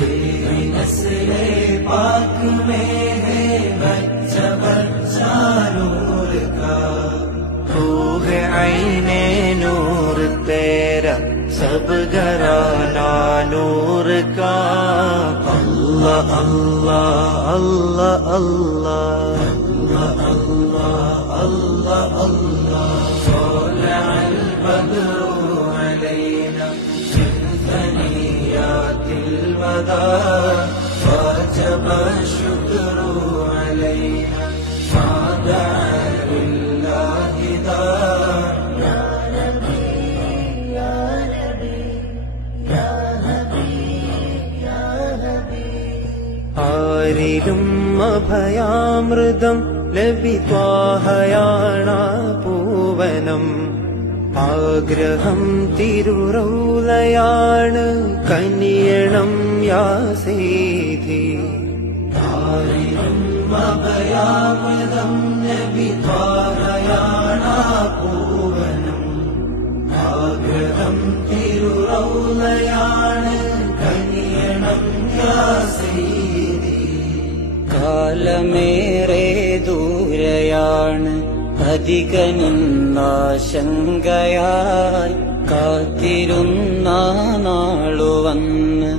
तेरी नस्ले पाक में है बच्चा बच्चा नूर का। तू है आईने नूर तेरा सब घराना नूर का। अल्लाह अल्लाह अल्लाह अल्लाह अल्लाह अल्लाह अल्लाह। طلع البدر علينا من ثنيات الوداع وجب الشكر علينا ما دعا لله داع. يا نبي يا نبي يا نبي يا نبي. ആരിലും അഭയാമൃതം ലഭിത്വാഹയാണ പൂവനം. ആഗ്രഹം തിരുറൗലയാണ് കനിയണം യാ സീതി. ആരിലും അഭയാമൃതം ലഭിത്വാഹയാണ പൂവനം. ആഗ്രഹം തിരുറൗലയാണ് കനിയണം യാ സീതി. കാലമേറെ ദൂരയാണ് അധിക നിന്നാശങ്കയായി കാത്തിരുന്ന നാളു വന്ന്